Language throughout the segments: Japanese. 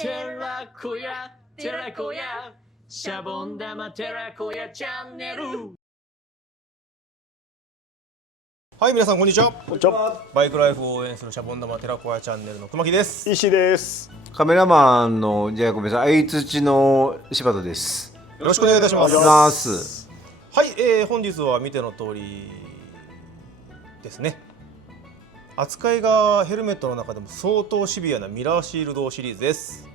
寺子屋寺子屋シャボン玉寺子屋チャンネル。はい、皆さんこんにちは。こんにちは。バイクライフを応援するシャボン玉寺子屋チャンネルの熊木です。石井です。カメラマンのじゃあごめんなさい、相槌の柴田です。よろしくお願いいたします。はい、本日は見ての通りですね。扱いがヘルメットの中でも相当シビアなミラーシールドシリーズです。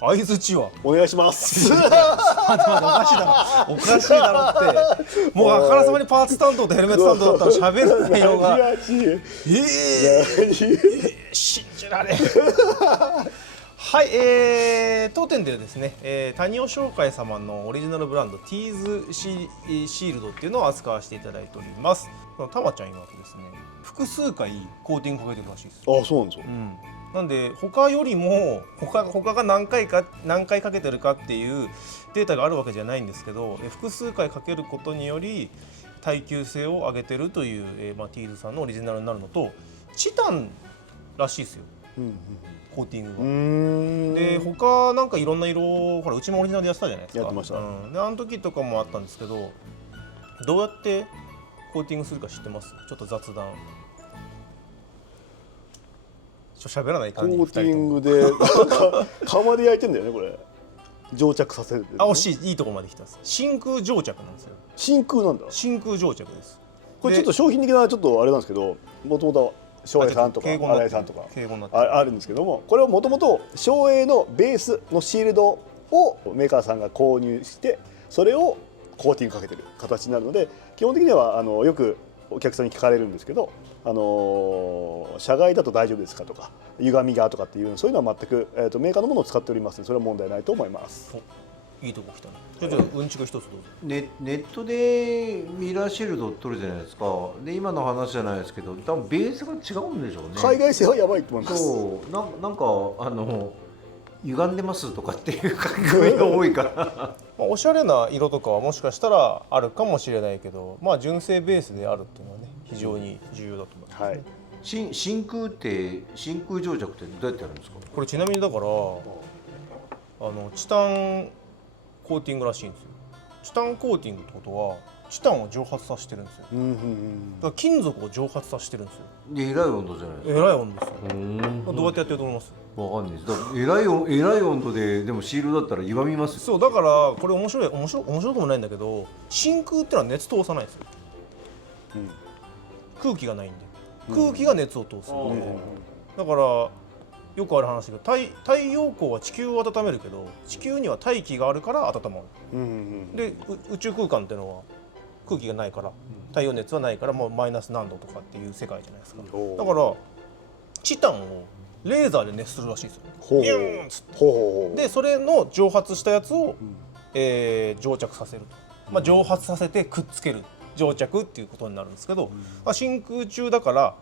相槌はお願いします。おかしいだろってもうあからさまにパーツ担当とヘルメット担当だったら喋る内容が信じられんはい、当店ではですね、谷尾商会様のオリジナルブランドティーズシールドっていうのを扱わせていただいております。たまちゃん曰くですね、複数回コーティングかけてるらしいです。あ、そうなんですよ。なんで他よりも他が何回かけてるかっていうデータがあるわけじゃないんですけど、複数回かけることにより耐久性を上げてるという、ティーズさんのオリジナルになるのと、チタンらしいですよ、コーティングが。で他なんかいろんな色、ほらうちもオリジナルでやってたじゃないですか。やってました。であの時とかもあったんですけど、どうやってコーティングするか知ってます？ちょっと雑談。喋らないコーティングで釜で焼いてんだよね、これ。蒸着させる、ね。あ、惜しい、いいところまで来たんです。真空蒸着なんですよ。真空なんだ。真空蒸着です。これちょっと商品的なちょっとあれなんですけど、もともと松栄さんとか新井さんとかあるんですけども、これはもともと松栄のベースのシールドをメーカーさんが購入して、それをコーティングかけてる形になるので、基本的にはよくお客さんに聞かれるんですけど、車外だと大丈夫ですかとか、歪みがとかっていう、そういうのは全く、メーカーのものを使っておりますので、それは問題ないと思います。いいとこ来たね。ちょっとうんちく一つどうぞ。ネットでミラーシールドを取るじゃないですか。で今の話じゃないですけど、多分ベースが違うんでしょうね。海外製はやばいと思います。そうなんか歪んでますとかっていう書き込みが多いからおしゃれな色とかはもしかしたらあるかもしれないけど、純正ベースであるっていうのはね、非常に重要だと思いますね。はい。真空蒸着ってどうやってやるんですか？これちなみにだからチタンコーティングらしいんですよ。チタンコーティングってことはチタンを蒸発させてるんですよ。だから金属を蒸発させてるんですよ。でえらい温度じゃないですか。えらい温度ですよ。どうやってやってると思います？わかんないです。だからえらい温度でもシールドだったら歪みますよ。そうだからこれ面白くもないんだけど、真空ってのは熱通さないんですよ。空気がないんで、空気が熱を通すので、だからよくある話だけど、太陽光は地球を温めるけど、地球には大気があるから温まる。で宇宙空間っていうのは空気がないから、太陽熱はないから、もうマイナス何度とかっていう世界じゃないですか。だからチタンをレーザーで熱するらしいですよ。ビューンっつって。でそれの蒸発したやつを、蒸着させると、蒸発させてくっつける、蒸着っていうことになるんですけど、真空中だから、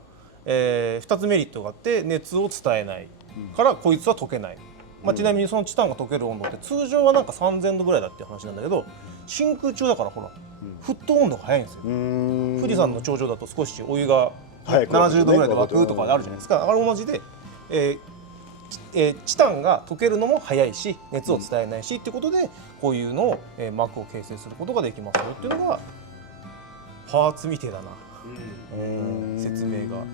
2つメリットがあって、熱を伝えないからこいつは溶けない。ちなみにそのチタンが溶ける温度って通常はなんか3000度ぐらいだっていう話なんだけど、真空中だからほら、沸騰温度が早いんですよ。富士山の頂上だと少しお湯が70度ぐらいで沸くとかあるじゃないですか。あれ同じで、チタンが溶けるのも早いし、熱を伝えないしっていうことで、こういうのを、膜を形成することができますよっていうのがパーツみてえだな、説明が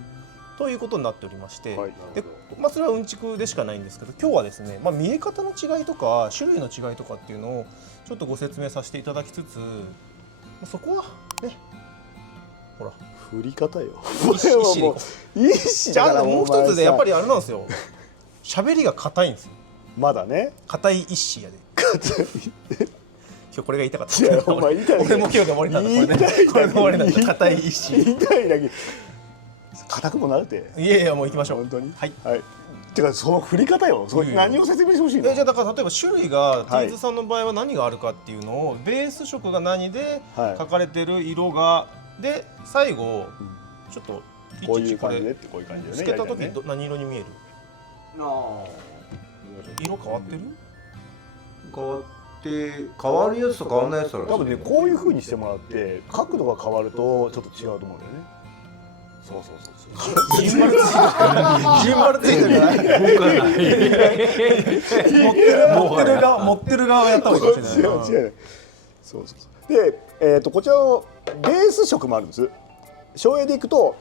ということになっておりまして、でそれはうんちくでしかないんですけど、今日はですね、見え方の違いとか種類の違いとかっていうのをちょっとご説明させていただきつつ、そこはね、ほら振り方よ。じゃあもう一つでやっぱりあれなんですよ。喋りが硬いんですよ。まだね。硬い一矢で。今日これが言いたかった。俺も今日で終わりなんだ。これで終わりなんだ。硬い一矢。言いたいだけ。硬くもなるって。いやいや、もう行きましょう。本当に。はい。てかその振り方よ。何を説明してほしいの？じゃあだから例えば種類がティーズさんの場合は何があるかっていうのを、ベース色が何で書かれてる色がで、最後ちょっとこういう感じでってこういう感じでね。つけた時何色に見える？色変わってる？変わるやつと変わらないやつとある。多分ね、こういう風にしてもらって角度が変わるとちょっと違うと思うんだよね。そうそうそうジンマルついてるから持ってる側をやった方がいいかもしれない。違うそうで、こちらのベース色もあるんです。省エでいくと、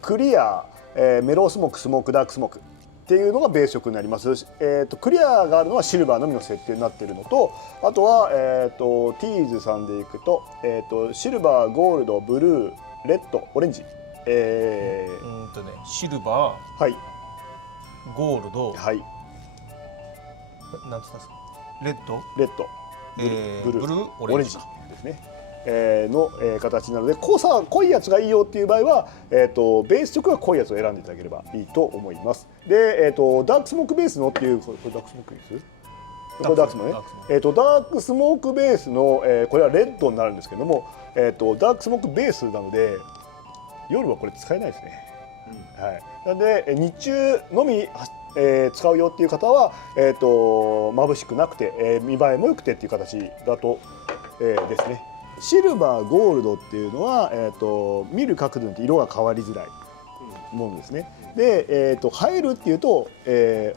クリア、メロースモーク、スモーク、ダークスモークっていうのがベース色になります。クリアがあるのはシルバーのみの設定になっているのと、あとは、ティーズさんでいくと、シルバー、ゴールド、ブルー、レッド、オレンジ、シルバー、はい、ゴールド、はい、なんつったんですか、レッド、ブルー、オレンジですね。の形なので、濃いやつがいいよっていう場合は、ベース色は濃いやつを選んでいただければいいと思います。で、ダークスモークベースのっていう、これダークスモークです。これダークスモークね。ダークスモークベースの、これはレッドになるんですけども、ダークスモークベースなので夜はこれ使えないですね。はい。なので日中のみ使うよっていう方は、眩しくなくて、見栄えも良くてっていう形だと、ですね。シルバー、ゴールドっていうのは、見る角度によって色が変わりづらいものですね。で、映えるっていうと、レ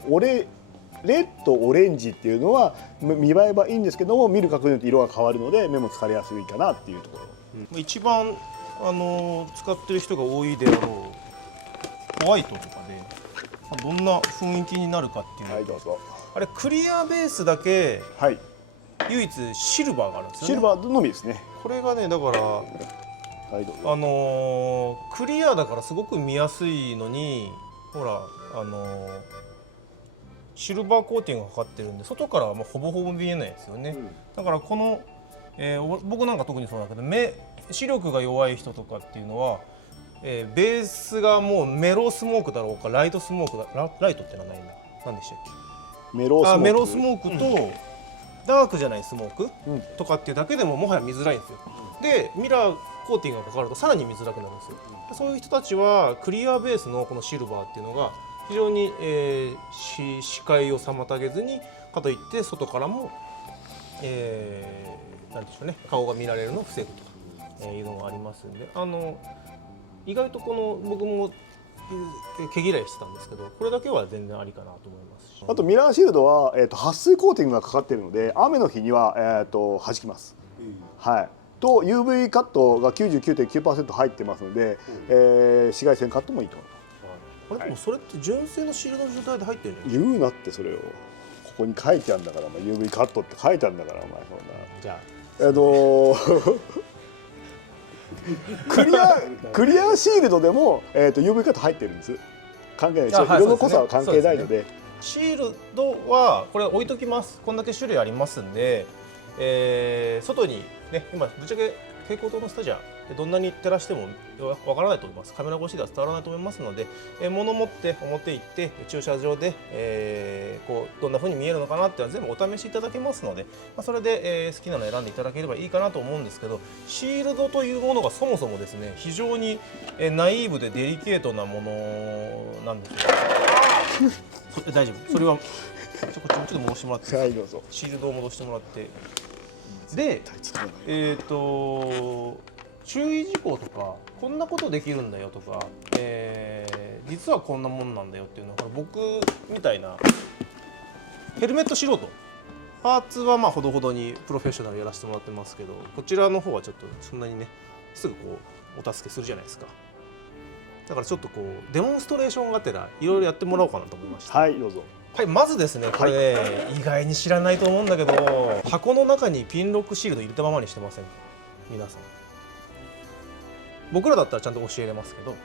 ッド、オレンジっていうのは見栄えはいいんですけども、見る角度によって色が変わるので目も疲れやすいかなっていうところ。一番使ってる人が多いであろうホワイトとかでどんな雰囲気になるかっていう。はい、どうぞ。あれクリアベースだけ、はい、唯一シルバーがあるんですよね。シルバーのみですね。これがね、だから、はい、クリアだからすごく見やすいのに、ほらシルバーコーティングがかかってるんで外からはもうほぼほぼ見えないですよね。だからこの、僕なんか特にそうだけど視力が弱い人とかっていうのは、ベースがもうメロスモークだろうかライトスモークだライトってのはないんだ。何でしたっけ？メロスモークと、ダークじゃないスモーク、とかっていうだけでももはや見づらいんですよ。でミラーコーティングがかかるとさらに見づらくなるんですよ。そういう人たちはクリアベースのこのシルバーっていうのが非常に、視界を妨げずにかといって外からも、なんでしょうね、顔が見られるのを防ぐというのがありますんで、意外とこの僕も毛嫌いしてたんですけど、これだけは全然ありかなと思いますし、あとミラーシールドは、撥水コーティングがかかっているので雨の日には、弾きます。はい。と UV カットが 99.9% 入ってますので、紫外線カットもいいと思います。これでもそれって純正のシールドの状態で入ってるん言うなってそれを。ここに書いてあるんだから、UV カットって書いてあるんだからお前そんな。じゃあクリアシールドでも、UV カット入ってるんです。関係ないです。色の濃さは関係ないので。シールドはこれ置いときます。こんだけ種類ありますんで、外にね、今ぶっちゃけ蛍光灯のスタジアでどんなに照らしてもわからないと思います。カメラ越しでは伝わらないと思いますので、物持って表行って駐車場で、こうどんな風に見えるのかなっていうのは全部お試しいただけますので、それで、好きなのを選んでいただければいいかなと思うんですけど、シールドというものがそもそもですね、非常に、ナイーブでデリケートなものなんですよ。大丈夫。それはこっちもちょっと戻してもらって、はい、どうぞ。シールドを戻してもらって。で、注意事項とかこんなことできるんだよとか、実はこんなもんなんだよっていうのは僕みたいなヘルメット素人、パーツはほどほどにプロフェッショナルやらせてもらってますけど、こちらの方はちょっとそんなにねすぐこうお助けするじゃないですか。だからちょっとこうデモンストレーションがてらいろいろやってもらおうかなと思いました。はい、どうぞ。はい、まずですね、これ、意外に知らないと思うんだけど、箱の中にピンロックシールド入れたままにしてませんか皆さん。僕らだったらちゃんと教えれますけど、よ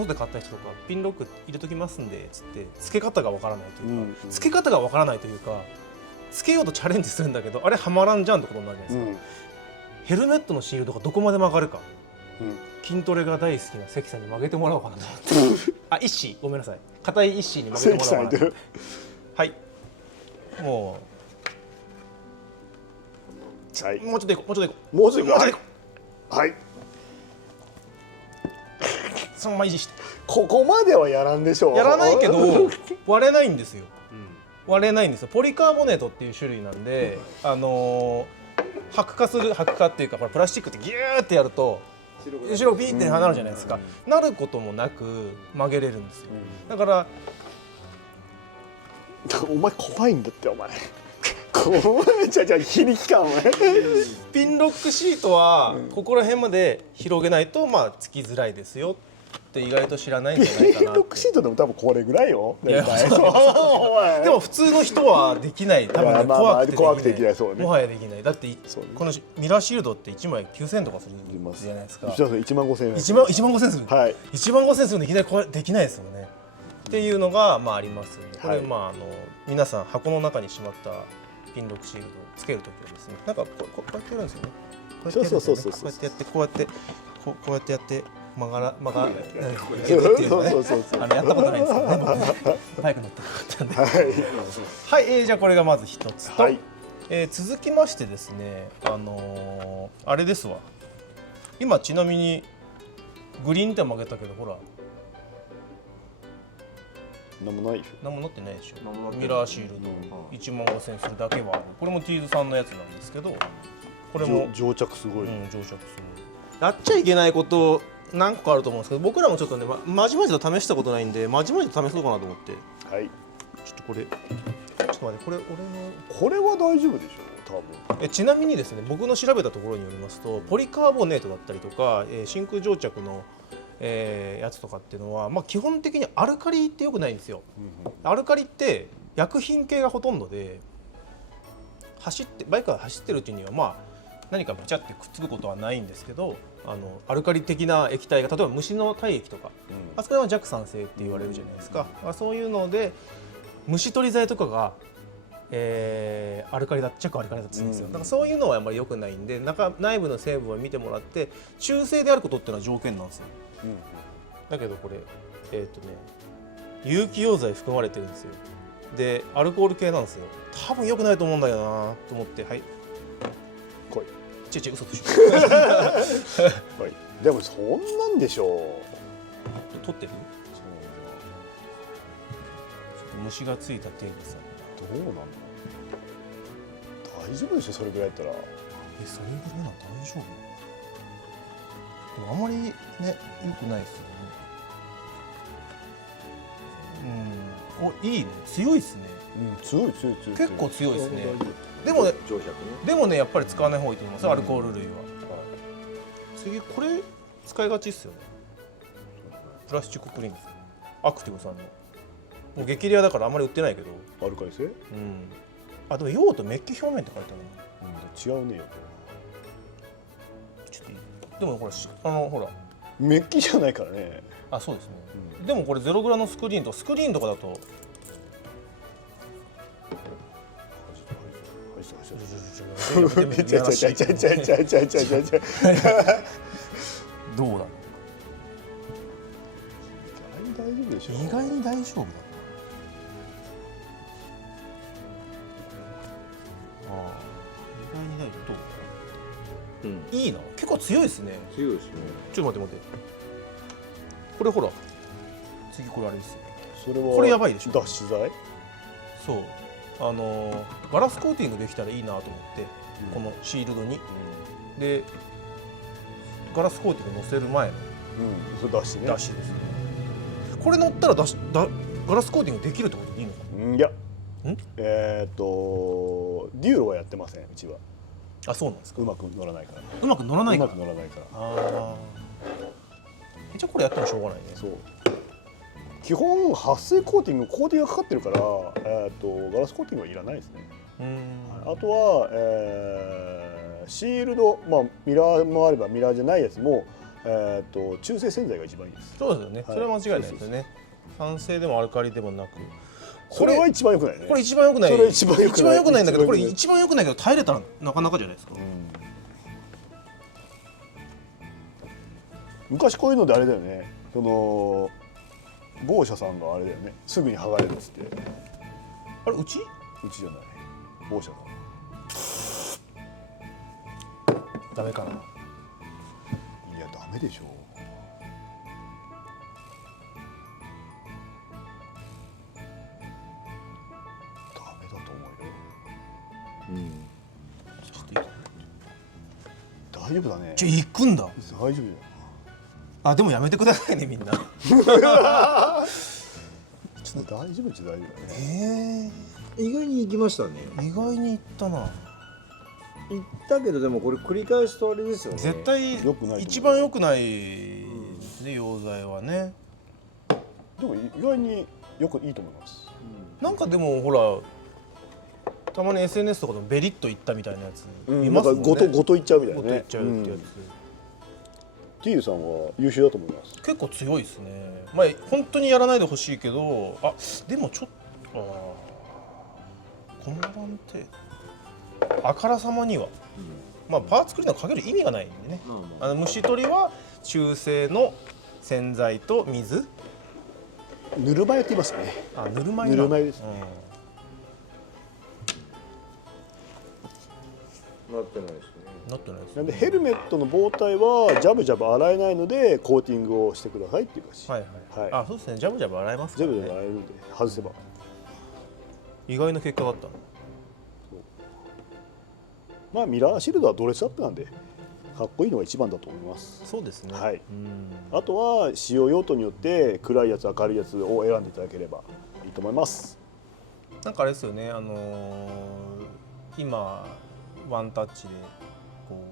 そで買った人とかピンロック入れときますんでつって付け方がわからないというか、付け方がわからないというか、付けようとチャレンジするんだけどあれはまらんじゃんってことになるじゃないですか。ヘルメットのシールドがどこまで曲がるか、筋トレが大好きな関さんに曲げてもらおうかなと思ってあ、一子ごめんなさい、硬い一子に曲げてもらおうかなと。はい、もう、はい、もうちょっといこう、もうちょっといこう、もうちょっといこう、はい、そのまま維持して。ここまではやらんでしょう。やらないけど割れないんですよ。割れないんですよ。ポリカーボネートっていう種類なんで、白化っていうか、これプラスチックってギューってやると白くピーってなるじゃないですか。なることもなく曲げれるんですよ。だからお前怖いんだってお前。怖いじゃ非力感お前。ピンロックシートはここら辺まで広げないとまあつきづらいですよって意外と知らないんじゃないかなって。ピンロックシートでも多分これぐらいよ。いやでも普通の人はできない。多分ね怖くてできない。もはやできない。だってこのミラーシールドって1枚9000とかするじゃないですか。1万5000円。1万5000する。はい。1万5000するのいきなりこれできないですよね。っていうのがまあありますよね。これまあ皆さん箱の中にしまったピンロックシールドをつけるときはですね、なんかこうやってやるんですよね。こうやってやってこうやってやって曲がやったことないんですけどね。バイク乗ってたんで。はい、じゃあこれがまず一つと、続きましてですね、あれですわ。今ちなみにグリーンって曲げたけどほら。何もないでしょ。何も乗ってないでしょ。ミラーシールド1万5000円するだけはある。これもティーズさんのやつなんですけど、これも蒸着すごい。蒸着すごい。やっちゃいけないこと何個かあると思うんですけど、僕らもちょっとねまじまじと試したことないんでまじまじと試そうかなと思って。はい。ちょっとこれちょっと待って、これ俺のこれは大丈夫でしょ多分。ちなみにですね、僕の調べたところによりますとポリカーボネートだったりとか、真空蒸着のやつとかっていうのは、まあ、基本的にアルカリってよくないんですよ。アルカリって薬品系がほとんどでバイクが走ってるうちにはまあ何かブチャってくっつくことはないんですけど、アルカリ的な液体が例えば虫の体液とか、あそこは弱酸性って言われるじゃないですか。そういうので虫取り剤とかがアルカリだ弱アルカリだったんですよ。だからそういうのはあんまり良くないんで、内部の成分を見てもらって中性であることっていうのは条件なんですよ。だけどこれ有機溶剤含まれてるんですよ。でアルコール系なんですよ。多分良くないと思うんだよなと思って、はい。来い。嘘でしょ。でもそんなんでしょう。取ってる？虫がついた手でさ。どうなの？大丈夫でしょそれぐらいだったら。それぐらいなら大丈夫？でもあんまりね良くないですよね。いいね、強いですね。強い。結構強いですね。でもねやっぱり使わない方がいいと思います。アルコール類は。次これ使いがちですよね。プラスチッククリーンです。アクティブさんの。もう激レアだからあんまり売ってないけど。アルカリ性？あ、でも用途メッキ表面って書いてあるの。違うねよ。ちょっといい？でもほらメッキじゃないからね。あ、そうですね。でもこれゼログラのスクリーンとかだとどうだろう。意外に大丈夫だな。意外に大丈夫。どう？いいな。結構強いですね。強いですね。ちょっと待って。これほら。次これあれですよ。それはこれやばいでしょ。脱脂剤？そう。ガラスコーティングできたらいいなと思って、このシールドに。で、ガラスコーティング乗せる前の。それ脱脂ね。脱脂ですね。これ乗ったらガラスコーティングできるってことでいいのかな？いや。デューロはやってません、うちは。あ、そうなんですか。うまく乗らないから。うまく乗らないから。ああ。じゃあこれやってもしょうがないね。そう。基本撥水コーティングがかかってるから、ガラスコーティングはいらないですね。あとは、シールド、まあミラーもあればミラーじゃないやつも、中性洗剤が一番いいです。そうですよね。それは間違いないですよね。酸性でもアルカリでもなく。これは一番良くないね。これ一番良くない。それ一番良くないんだけど、これ一番良くないけど耐えれたらなかなかじゃないですか。昔こういうのであれだよね。某社さんがあれだよね。すぐに剥がれるっつって。あれうちじゃない。某社だ。ダメかな。いやダメでしょ。大丈夫だね。行くんだ。大丈夫だよ。あでもやめてくださいねみんな。大丈夫っちゃ大丈夫ね。意外に行きましたね。意外にいったな。行ったけどでもこれ繰り返すとあれですよね。絶対良くない一番良くないですね、溶剤はね。でも意外によくいいと思います。なんかでもほらたまに SNS とかでもベリッといったみたいなやついなんかますもんね。ごといっちゃうみたいなね。ごといっちゃうってやつ。ティーユさんは優秀だと思います。結構強いですね。まあ本当にやらないでほしいけど、あでもちょっとこの番手あからさまには、まあパーツクリーナーかける意味がないんでね。虫取りは中性の洗剤と水。ぬるま湯って言いますね。あぬるま湯。ぬるま湯ですね。なってないですね。なってないです。なんでヘルメットの棒体はジャブジャブ洗えないのでコーティングをしてくださいっていう感じ。はいはい。あそうですね。ジャブジャブ洗えますかジャらね。ブジャブ洗えるので外せば。意外な結果だった。まあミラーシールドはドレスアップなんでかっこいいのが一番だと思います。そうですね。はい。あとは使用用途によって暗いやつ明るいやつを選んでいただければいいと思います。なんかあれですよね。今ワンタッチでこう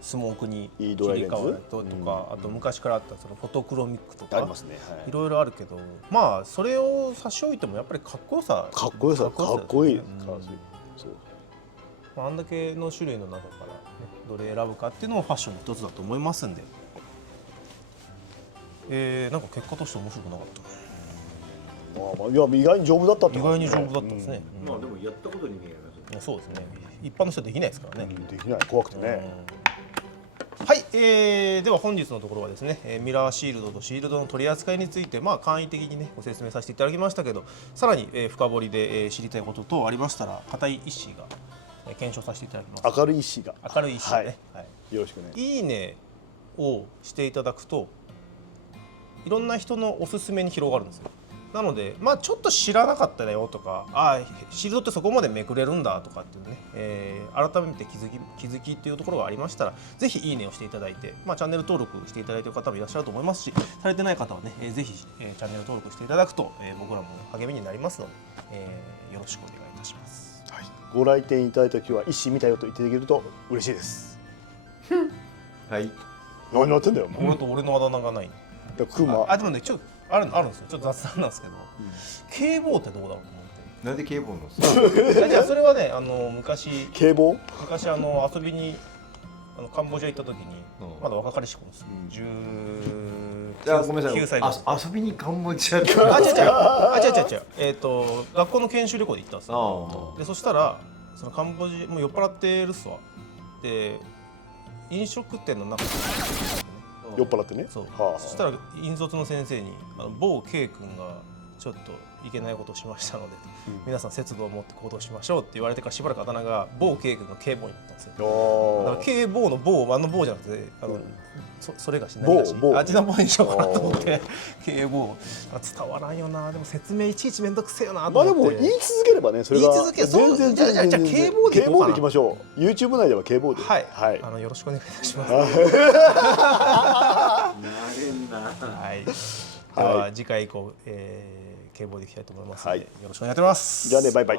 スモークに切り替わるとか、あと昔からあったそのフォトクロミックとかありますね。いろいろあるけど、まあそれを差し置いてもやっぱりかっこよさかっこいい。そう。あんだけの種類の中から、ね、どれ選ぶかっていうのもファッションの一つだと思いますんで、なんか結果として面白くなかった。いや意外に丈夫だったって。意外に丈夫だったんですね。まあでもやったことに見えます。そうですね。一般の人はできないですからね。できない怖くてね。はい、では本日のところはですね、ミラーシールドとシールドの取り扱いについてまあ簡易的にねご説明させていただきましたけど、さらに、深掘りで、知りたいこと等ありましたら片井一志が、検証させていただきます。明るい石が。明るい石ね。はい。よろしくね。いいねをしていただくといろんな人のおすすめに広がるんですよ。なのでまあちょっと知らなかったよとか、シールドってそこまでめくれるんだとかっていうね、改めて気づきっていうところがありましたらぜひいいねをしていただいて、まあ、チャンネル登録していただいている方もいらっしゃると思いますし、されてない方はね、ぜひ、チャンネル登録していただくと、僕らも励みになりますので、よろしくお願いいたします。はい、ご来店いただいた時は石見たよと言っていただけると嬉しいです。はい。何やってんだよ。俺のあだ名がない。クマ。でもねちょっとあるんですよ。ちょっと雑談なんですけど、警棒ってどうだろうと思って。なんで警棒の？じゃあそれはね昔警棒？昔遊びにカンボジア行った時にまだ若かりし頃です。ごめんなさい。9歳です。遊びにカンボジア。違う。学校の研修旅行で行ったんですよ。でそしたらそのカンボジアもう酔っ払ってるっすわ。で飲食店の中で酔っ払ってね。そう。そしたら引率の先生に某 K 君がちょっといけないことをしましたので、皆さん節度を持って行動しましょうって言われてからしばらくあだ名が某 K 君が K 棒になったんですよ。だから K 棒の棒棒じゃなくてそれがし何がしあっちの棒にしようかなと思って K 棒伝わらんよな。でも説明いちいちめんどくせえよなと思って。まあでも言い続ければねそれが言い続け全然じゃあ K 棒でいこうかな。K 棒でいきましょう。YouTube 内では K 棒で。はい。よろしくお願いいたします。なれんな。はい。では次回以降警棒でいきたいと思いますので、よろしくお願いします。じゃあねバイバイ。